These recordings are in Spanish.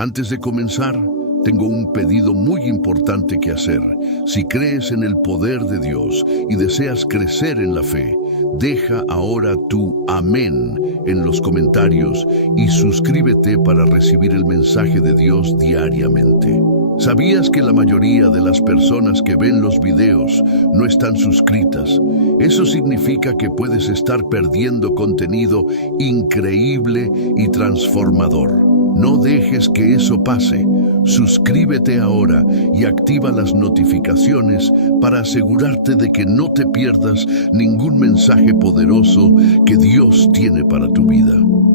Antes de comenzar, tengo un pedido muy importante que hacer. Si crees en el poder de Dios y deseas crecer en la fe, deja ahora tu amén en los comentarios y suscríbete para recibir el mensaje de Dios diariamente. ¿Sabías que la mayoría de las personas que ven los videos no están suscritas? Eso significa que puedes estar perdiendo contenido increíble y transformador. No dejes que eso pase. Suscríbete ahora y activa las notificaciones para asegurarte de que no te pierdas ningún mensaje poderoso que Dios tiene para tu vida.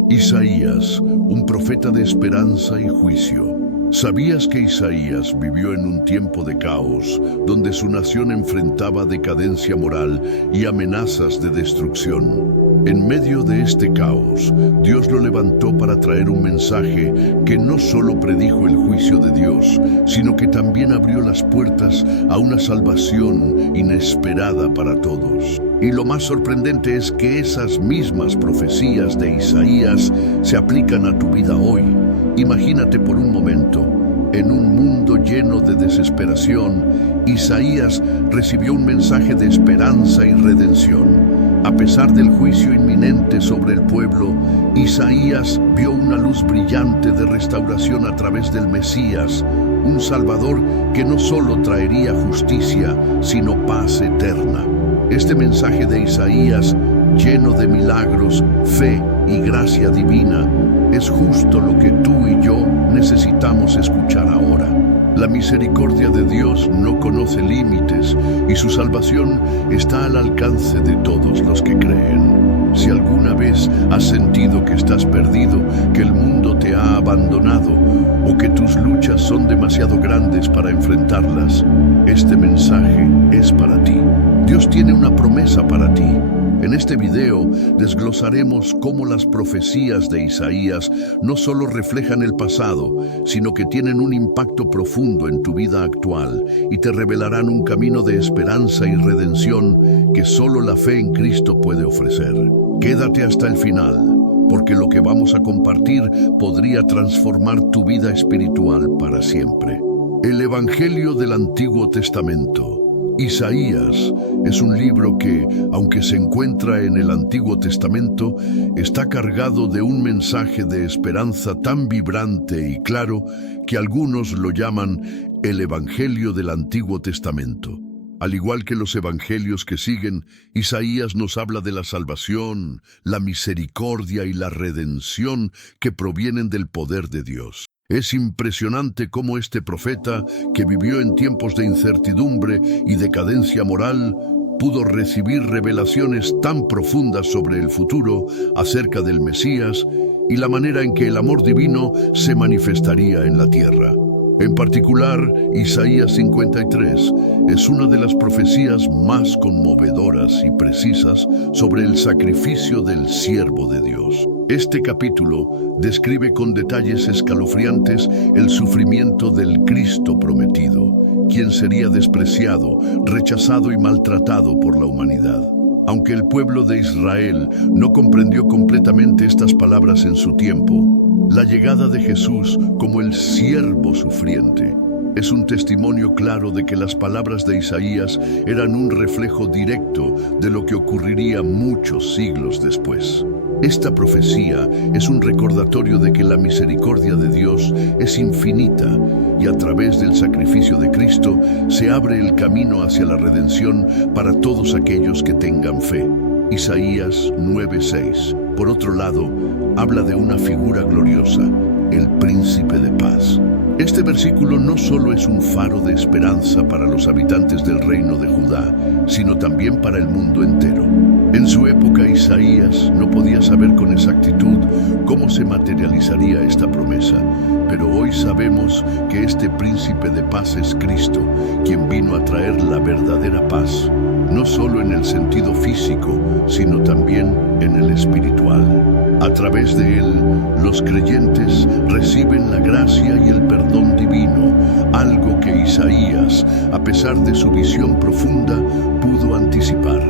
Isaías, un profeta de esperanza y juicio. ¿Sabías que Isaías vivió en un tiempo de caos, donde su nación enfrentaba decadencia moral y amenazas de destrucción? En medio de este caos, Dios lo levantó para traer un mensaje que no solo predijo el juicio de Dios, sino que también abrió las puertas a una salvación inesperada para todos. Y lo más sorprendente es que esas mismas profecías de Isaías se aplican a tu vida hoy. Imagínate por un momento, en un mundo lleno de desesperación, Isaías recibió un mensaje de esperanza y redención. A pesar del juicio inminente sobre el pueblo, Isaías vio una luz brillante de restauración a través del Mesías, un Salvador que no solo traería justicia, sino paz eterna. Este mensaje de Isaías, lleno de milagros, fe y gracia divina, es justo lo que tú y yo necesitamos escuchar ahora. La misericordia de Dios no conoce límites y su salvación está al alcance de todos los que creen. Si alguna vez has sentido que estás perdido, que el mundo te ha abandonado o que tus luchas son demasiado grandes para enfrentarlas, este mensaje es para ti. Dios tiene una promesa para ti. En este video desglosaremos cómo las profecías de Isaías no solo reflejan el pasado, sino que tienen un impacto profundo en tu vida actual y te revelarán un camino de esperanza y redención que solo la fe en Cristo puede ofrecer. Quédate hasta el final, porque lo que vamos a compartir podría transformar tu vida espiritual para siempre. El Evangelio del Antiguo Testamento. Isaías es un libro que, aunque se encuentra en el Antiguo Testamento, está cargado de un mensaje de esperanza tan vibrante y claro que algunos lo llaman el Evangelio del Antiguo Testamento. Al igual que los evangelios que siguen, Isaías nos habla de la salvación, la misericordia y la redención que provienen del poder de Dios. Es impresionante cómo este profeta, que vivió en tiempos de incertidumbre y decadencia moral, pudo recibir revelaciones tan profundas sobre el futuro, acerca del Mesías y la manera en que el amor divino se manifestaría en la tierra. En particular, Isaías 53 es una de las profecías más conmovedoras y precisas sobre el sacrificio del siervo de Dios. Este capítulo describe con detalles escalofriantes el sufrimiento del Cristo prometido, quien sería despreciado, rechazado y maltratado por la humanidad. Aunque el pueblo de Israel no comprendió completamente estas palabras en su tiempo, la llegada de Jesús como el siervo sufriente es un testimonio claro de que las palabras de Isaías eran un reflejo directo de lo que ocurriría muchos siglos después. Esta profecía es un recordatorio de que la misericordia de Dios es infinita y a través del sacrificio de Cristo se abre el camino hacia la redención para todos aquellos que tengan fe. Isaías 9:6. Por otro lado, habla de una figura gloriosa, el príncipe de paz. Este versículo no solo es un faro de esperanza para los habitantes del reino de Judá, sino también para el mundo entero. En su época, Isaías no podía saber con exactitud cómo se materializaría esta promesa, pero hoy sabemos que este príncipe de paz es Cristo, quien vino a traer la verdadera paz, no solo en el sentido físico, sino también en el espiritual. A través de él, los creyentes reciben la gracia y el perdón divino, algo que Isaías, a pesar de su visión profunda, pudo anticipar.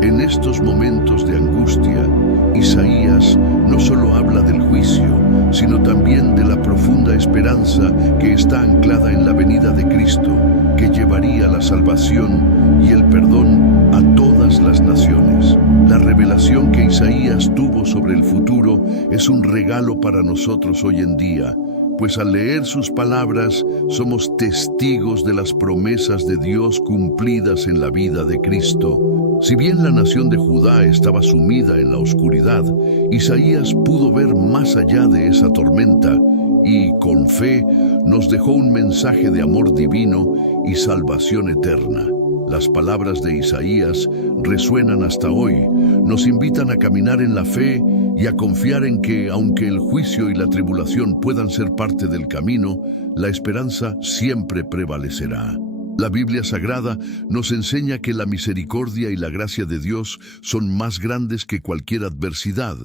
En estos momentos de angustia, Isaías no solo habla del juicio, sino también de la profunda esperanza que está anclada en la venida de Cristo, que llevaría la salvación y el perdón a todas las naciones. La revelación que Isaías tuvo sobre el futuro es un regalo para nosotros hoy en día, pues al leer sus palabras somos testigos de las promesas de Dios cumplidas en la vida de Cristo. Si bien la nación de Judá estaba sumida en la oscuridad, Isaías pudo ver más allá de esa tormenta y, con fe, nos dejó un mensaje de amor divino y salvación eterna. Las palabras de Isaías resuenan hasta hoy, nos invitan a caminar en la fe y a confiar en que, aunque el juicio y la tribulación puedan ser parte del camino, la esperanza siempre prevalecerá. La Biblia Sagrada nos enseña que la misericordia y la gracia de Dios son más grandes que cualquier adversidad.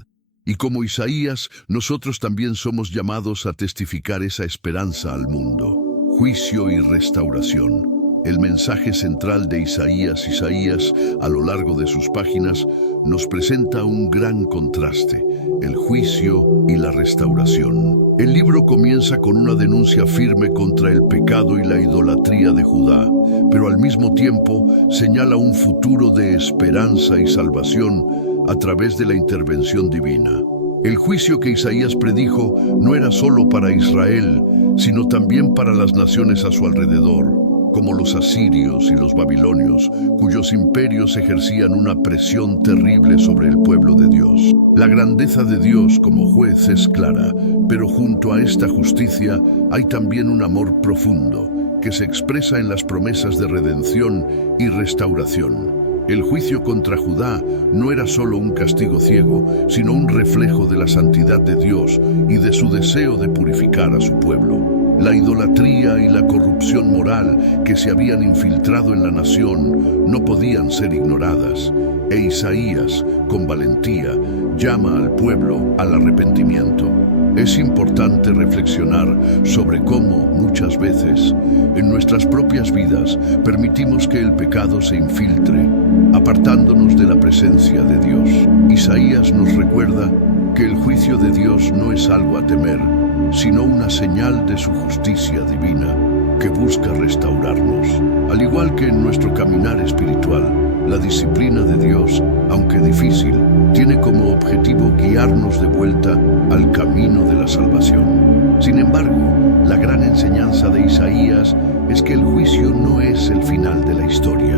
Y como Isaías, nosotros también somos llamados a testificar esa esperanza al mundo. Juicio y restauración. El mensaje central de Isaías, a lo largo de sus páginas, nos presenta un gran contraste: el juicio y la restauración. El libro comienza con una denuncia firme contra el pecado y la idolatría de Judá, pero al mismo tiempo señala un futuro de esperanza y salvación a través de la intervención divina. El juicio que Isaías predijo no era solo para Israel, sino también para las naciones a su alrededor, como los asirios y los babilonios, cuyos imperios ejercían una presión terrible sobre el pueblo de Dios. La grandeza de Dios como juez es clara, pero junto a esta justicia hay también un amor profundo, que se expresa en las promesas de redención y restauración. El juicio contra Judá no era solo un castigo ciego, sino un reflejo de la santidad de Dios y de su deseo de purificar a su pueblo. La idolatría y la corrupción moral que se habían infiltrado en la nación no podían ser ignoradas, e Isaías, con valentía, llama al pueblo al arrepentimiento. Es importante reflexionar sobre cómo, muchas veces, en nuestras propias vidas, permitimos que el pecado se infiltre, apartándonos de la presencia de Dios. Isaías nos recuerda que el juicio de Dios no es algo a temer, sino una señal de su justicia divina que busca restaurarnos. Al igual que en nuestro caminar espiritual, la disciplina de Dios, aunque difícil, tiene como objetivo guiarnos de vuelta al camino de la salvación. Sin embargo, la gran enseñanza de Isaías es que el juicio no es el final de la historia.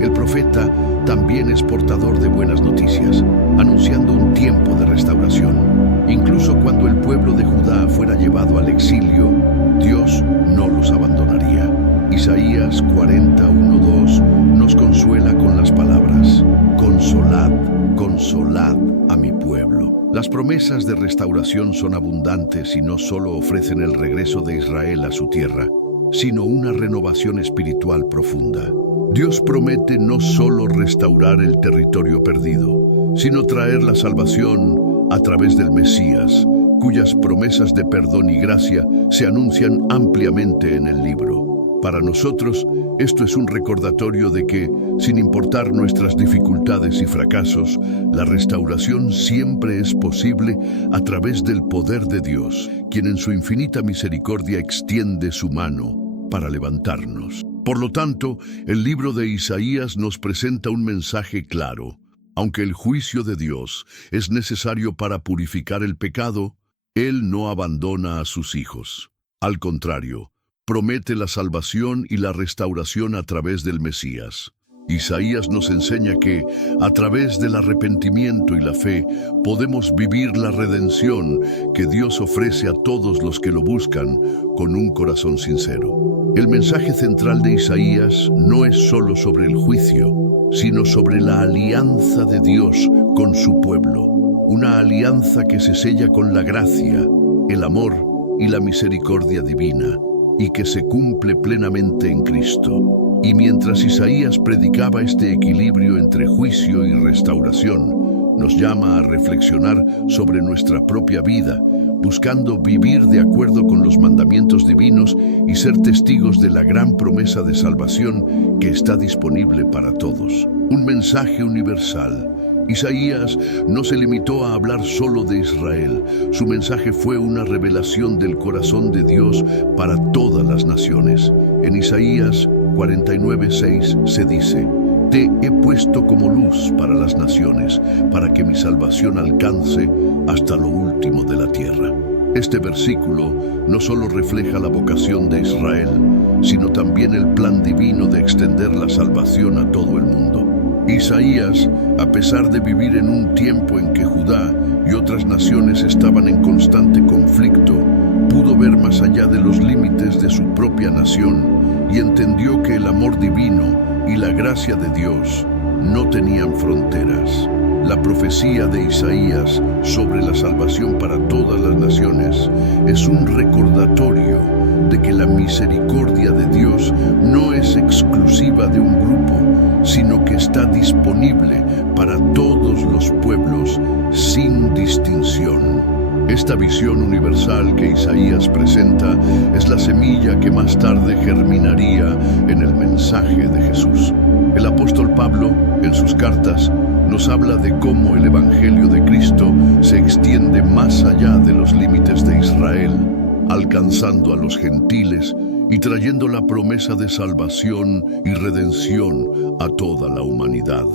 El profeta también es portador de buenas noticias, anunciando un tiempo de restauración. Incluso cuando el pueblo de Judá fuera llevado al exilio, Dios no los abandonaría. Isaías 41:2 nos consuela con las palabras: consolad, consolad a mi pueblo. Las promesas de restauración son abundantes y no solo ofrecen el regreso de Israel a su tierra, sino una renovación espiritual profunda. Dios promete no solo restaurar el territorio perdido, sino traer la salvación a través del Mesías, cuyas promesas de perdón y gracia se anuncian ampliamente en el libro. Para nosotros, esto es un recordatorio de que, sin importar nuestras dificultades y fracasos, la restauración siempre es posible a través del poder de Dios, quien en su infinita misericordia extiende su mano para levantarnos. Por lo tanto, el libro de Isaías nos presenta un mensaje claro. Aunque el juicio de Dios es necesario para purificar el pecado, Él no abandona a sus hijos. Al contrario, promete la salvación y la restauración a través del Mesías. Isaías nos enseña que, a través del arrepentimiento y la fe, podemos vivir la redención que Dios ofrece a todos los que lo buscan con un corazón sincero. El mensaje central de Isaías no es solo sobre el juicio, sino sobre la alianza de Dios con su pueblo. Una alianza que se sella con la gracia, el amor y la misericordia divina, y que se cumple plenamente en Cristo. Y mientras Isaías predicaba este equilibrio entre juicio y restauración, nos llama a reflexionar sobre nuestra propia vida, buscando vivir de acuerdo con los mandamientos divinos y ser testigos de la gran promesa de salvación que está disponible para todos. Un mensaje universal Isaías no se limitó a hablar solo de Israel. Su mensaje fue una revelación del corazón de Dios para todas las naciones. En Isaías 49:6 se dice: Te he puesto como luz para las naciones, para que mi salvación alcance hasta lo último de la tierra. Este versículo no solo refleja la vocación de Israel, sino también el plan divino de extender la salvación a todo el mundo. Isaías, a pesar de vivir en un tiempo en que Judá y otras naciones estaban en constante conflicto, pudo ver más allá de los límites de su propia nación y entendió que el amor divino y la gracia de Dios no tenían fronteras. La profecía de Isaías sobre la salvación para todas las naciones es un recordatorio de que la misericordia de Dios no es exclusiva de un grupo, sino que está disponible para todos los pueblos sin distinción. Esta visión universal que Isaías presenta es la semilla que más tarde germinaría en el mensaje de Jesús. El apóstol Pablo, en sus cartas, nos habla de cómo el Evangelio de Cristo se extiende más allá de los límites de Israel, alcanzando a los gentiles y trayendo la promesa de salvación y redención a toda la humanidad.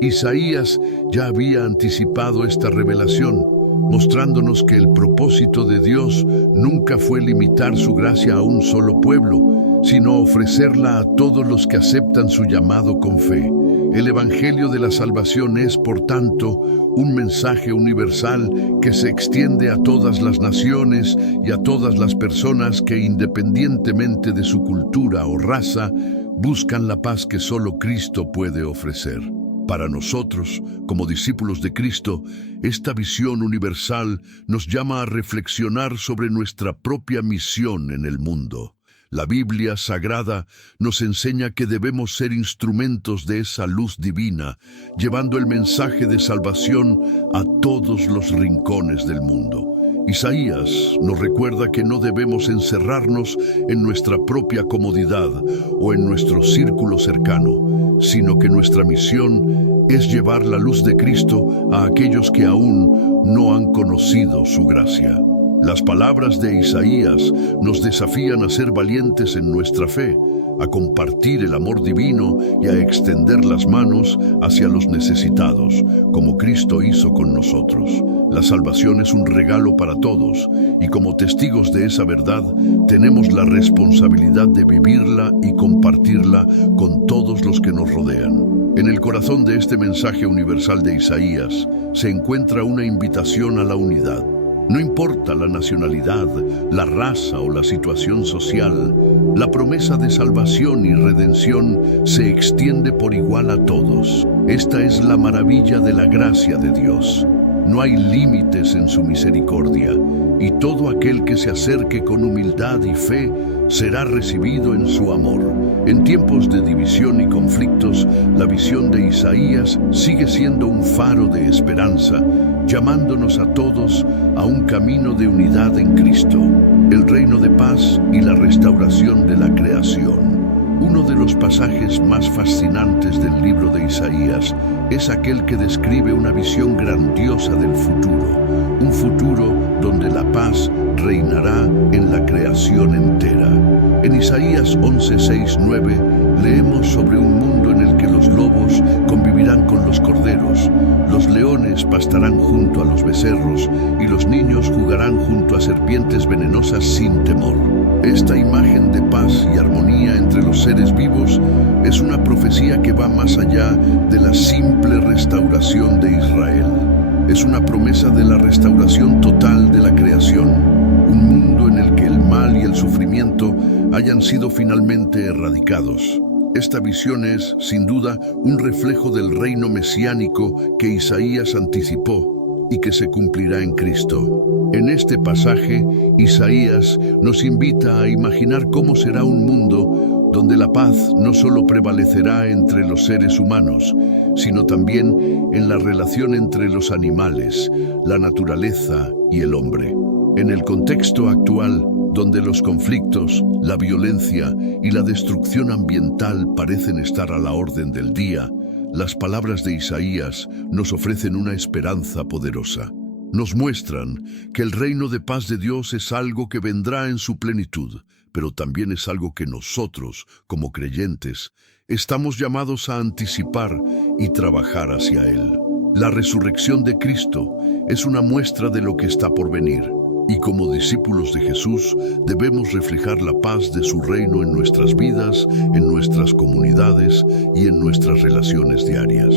Isaías ya había anticipado esta revelación, mostrándonos que el propósito de Dios nunca fue limitar su gracia a un solo pueblo, sino ofrecerla a todos los que aceptan su llamado con fe. El Evangelio de la Salvación es, por tanto, un mensaje universal que se extiende a todas las naciones y a todas las personas que, independientemente de su cultura o raza, buscan la paz que solo Cristo puede ofrecer. Para nosotros, como discípulos de Cristo, esta visión universal nos llama a reflexionar sobre nuestra propia misión en el mundo. La Biblia Sagrada nos enseña que debemos ser instrumentos de esa luz divina, llevando el mensaje de salvación a todos los rincones del mundo. Isaías nos recuerda que no debemos encerrarnos en nuestra propia comodidad o en nuestro círculo cercano, sino que nuestra misión es llevar la luz de Cristo a aquellos que aún no han conocido su gracia. Las palabras de Isaías nos desafían a ser valientes en nuestra fe, a compartir el amor divino y a extender las manos hacia los necesitados, como Cristo hizo con nosotros. La salvación es un regalo para todos, y como testigos de esa verdad, tenemos la responsabilidad de vivirla y compartirla con todos los que nos rodean. En el corazón de este mensaje universal de Isaías se encuentra una invitación a la unidad. No importa la nacionalidad, la raza o la situación social, la promesa de salvación y redención se extiende por igual a todos. Esta es la maravilla de la gracia de Dios. No hay límites en su misericordia, y todo aquel que se acerque con humildad y fe será recibido en su amor. En tiempos de división y conflictos, la visión de Isaías sigue siendo un faro de esperanza, llamándonos a todos a un camino de unidad en Cristo, el reino de paz y la restauración de la creación. Uno de los pasajes más fascinantes del libro de Isaías es aquel que describe una visión grandiosa del futuro, un futuro donde la paz reinará en la creación entera. En Isaías 11:6-9 leemos sobre un mundo en el que los lobos convivirán con los corderos, los leones pastarán junto a los becerros y los niños jugarán junto a serpientes venenosas sin temor. Esta imagen de paz y armonía entre los seres vivos es una profecía que va más allá de la simple restauración de Israel. Es una promesa de la restauración total de la creación, un mundo en el que el mal y el sufrimiento hayan sido finalmente erradicados. Esta visión es, sin duda, un reflejo del reino mesiánico que Isaías anticipó y que se cumplirá en Cristo. En este pasaje, Isaías nos invita a imaginar cómo será un mundo donde la paz no solo prevalecerá entre los seres humanos, sino también en la relación entre los animales, la naturaleza y el hombre. En el contexto actual, donde los conflictos, la violencia y la destrucción ambiental parecen estar a la orden del día, Las palabras de Isaías nos ofrecen una esperanza poderosa. Nos muestran que el reino de paz de Dios es algo que vendrá en su plenitud, pero también es algo que nosotros, como creyentes, estamos llamados a anticipar y trabajar hacia Él. La resurrección de Cristo es una muestra de lo que está por venir, y como discípulos de Jesús debemos reflejar la paz de su reino en nuestras vidas, en nuestras comunidades y en nuestras relaciones diarias.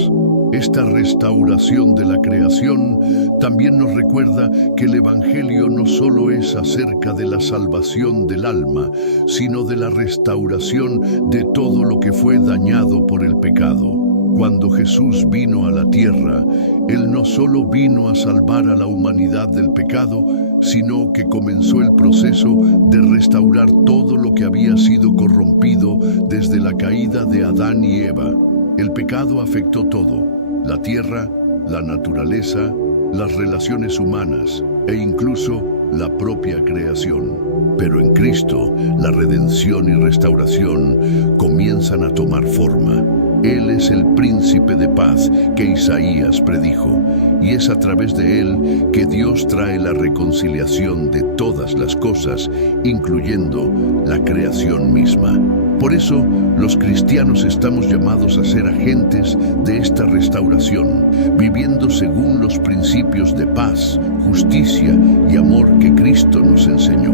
Esta restauración de la creación también nos recuerda que el Evangelio no solo es acerca de la salvación del alma, sino de la restauración de todo lo que fue dañado por el pecado. Cuando Jesús vino a la tierra, Él no solo vino a salvar a la humanidad del pecado, sino que comenzó el proceso de restaurar todo lo que había sido corrompido desde la caída de Adán y Eva. El pecado afectó todo: la tierra, la naturaleza, las relaciones humanas e incluso la propia creación. Pero en Cristo, la redención y restauración comienzan a tomar forma. Él es el príncipe de paz que Isaías predijo, y es a través de él que Dios trae la reconciliación de todas las cosas, incluyendo la creación misma. Por eso, los cristianos estamos llamados a ser agentes de esta restauración, viviendo según los principios de paz, justicia y amor que Cristo nos enseñó.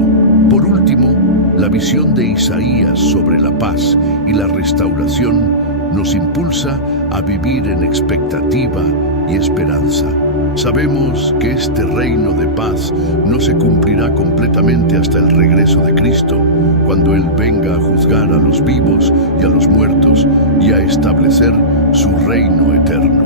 Por último, la visión de Isaías sobre la paz y la restauración nos impulsa a vivir en expectativa y esperanza. Sabemos que este reino de paz no se cumplirá completamente hasta el regreso de Cristo, cuando Él venga a juzgar a los vivos y a los muertos y a establecer su reino eterno.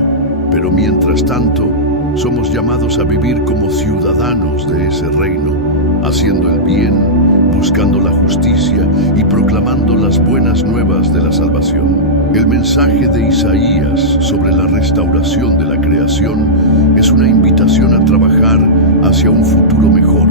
Pero mientras tanto, somos llamados a vivir como ciudadanos de ese reino, haciendo el bien, buscando la justicia y proclamando las buenas nuevas de la salvación. El mensaje de Isaías sobre la restauración de la creación es una invitación a trabajar hacia un futuro mejor,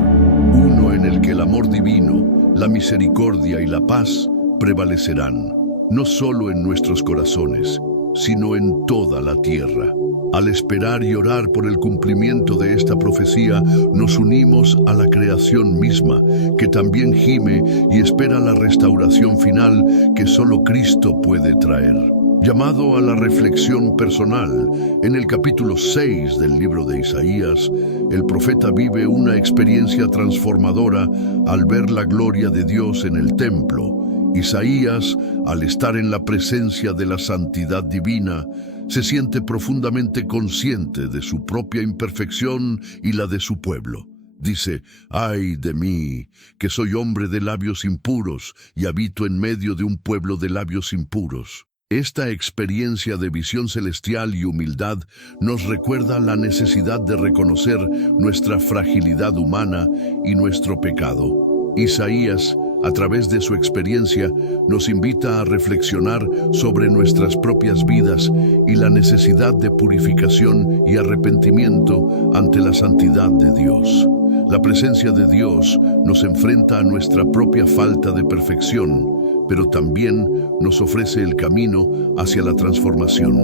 uno en el que el amor divino, la misericordia y la paz prevalecerán, no solo en nuestros corazones, sino en toda la tierra. Al esperar y orar por el cumplimiento de esta profecía, nos unimos a la creación misma, que también gime y espera la restauración final que solo Cristo puede traer. Llamado a la reflexión personal, en el capítulo 6 del libro de Isaías, el profeta vive una experiencia transformadora al ver la gloria de Dios en el templo. Isaías, al estar en la presencia de la santidad divina, se siente profundamente consciente de su propia imperfección y la de su pueblo. Dice: «Ay de mí, que soy hombre de labios impuros y habito en medio de un pueblo de labios impuros». Esta experiencia de visión celestial y humildad nos recuerda la necesidad de reconocer nuestra fragilidad humana y nuestro pecado. Isaías, a través de su experiencia, nos invita a reflexionar sobre nuestras propias vidas y la necesidad de purificación y arrepentimiento ante la santidad de Dios. La presencia de Dios nos enfrenta a nuestra propia falta de perfección, pero también nos ofrece el camino hacia la transformación.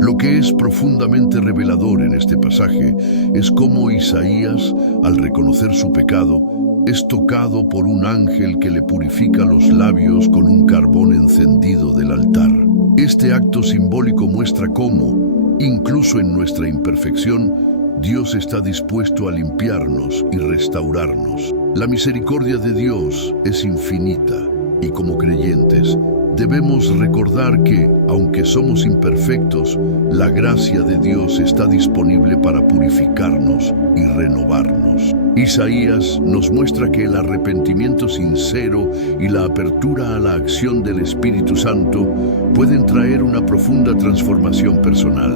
Lo que es profundamente revelador en este pasaje es cómo Isaías, al reconocer su pecado, es tocado por un ángel que le purifica los labios con un carbón encendido del altar. Este acto simbólico muestra cómo, incluso en nuestra imperfección, Dios está dispuesto a limpiarnos y restaurarnos. La misericordia de Dios es infinita y como creyentes debemos recordar que, aunque somos imperfectos, la gracia de Dios está disponible para purificarnos y renovarnos. Isaías nos muestra que el arrepentimiento sincero y la apertura a la acción del Espíritu Santo pueden traer una profunda transformación personal.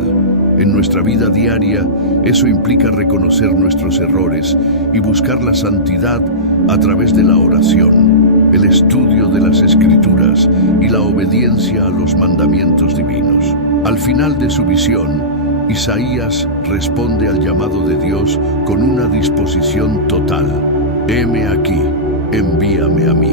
En nuestra vida diaria, eso implica reconocer nuestros errores y buscar la santidad a través de la oración, el estudio de las Escrituras y la obediencia a los mandamientos divinos. Al final de su visión, Isaías responde al llamado de Dios con una disposición total. «Heme aquí, envíame a mí».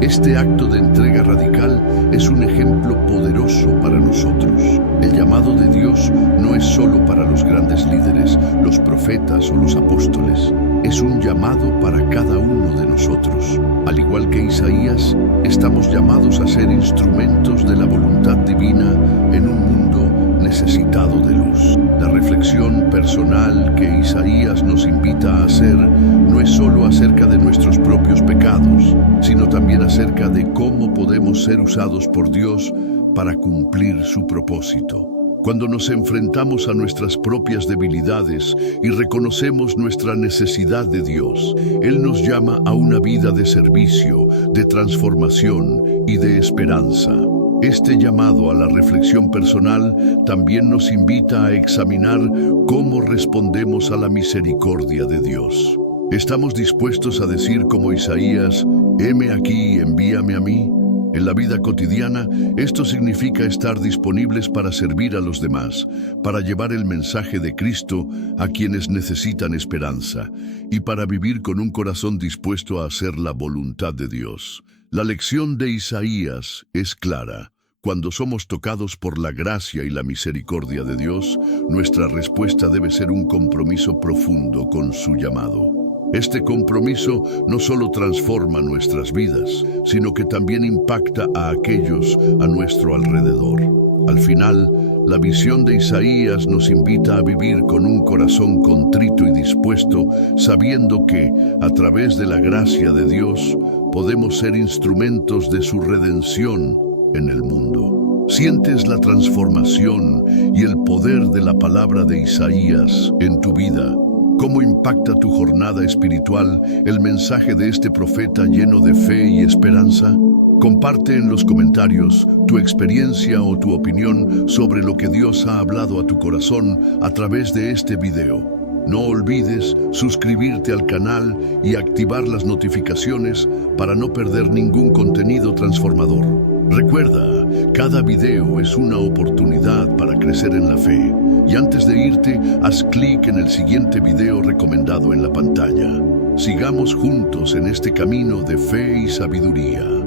Este acto de entrega radical es un ejemplo poderoso para nosotros. El llamado de Dios no es solo para los grandes líderes, los profetas o los apóstoles. Es un llamado para cada uno de nosotros. Al igual que Isaías, estamos llamados a ser instrumentos de la voluntad divina en un mundo necesitado de luz. La reflexión personal que Isaías nos invita a hacer no es solo acerca de nuestros propios pecados, sino también acerca de cómo podemos ser usados por Dios para cumplir su propósito. Cuando nos enfrentamos a nuestras propias debilidades y reconocemos nuestra necesidad de Dios, Él nos llama a una vida de servicio, de transformación y de esperanza. Este llamado a la reflexión personal también nos invita a examinar cómo respondemos a la misericordia de Dios. ¿Estamos dispuestos a decir como Isaías, heme aquí, envíame a mí? En la vida cotidiana, esto significa estar disponibles para servir a los demás, para llevar el mensaje de Cristo a quienes necesitan esperanza y para vivir con un corazón dispuesto a hacer la voluntad de Dios. La lección de Isaías es clara. Cuando somos tocados por la gracia y la misericordia de Dios, nuestra respuesta debe ser un compromiso profundo con su llamado. Este compromiso no solo transforma nuestras vidas, sino que también impacta a aquellos a nuestro alrededor. Al final, la visión de Isaías nos invita a vivir con un corazón contrito y dispuesto, sabiendo que, a través de la gracia de Dios, podemos ser instrumentos de su redención en el mundo. ¿Sientes la transformación y el poder de la palabra de Isaías en tu vida? ¿Cómo impacta tu jornada espiritual el mensaje de este profeta lleno de fe y esperanza? Comparte en los comentarios tu experiencia o tu opinión sobre lo que Dios ha hablado a tu corazón a través de este video. No olvides suscribirte al canal y activar las notificaciones para no perder ningún contenido transformador. Recuerda, cada video es una oportunidad para crecer en la fe. Y antes de irte, haz clic en el siguiente video recomendado en la pantalla. Sigamos juntos en este camino de fe y sabiduría.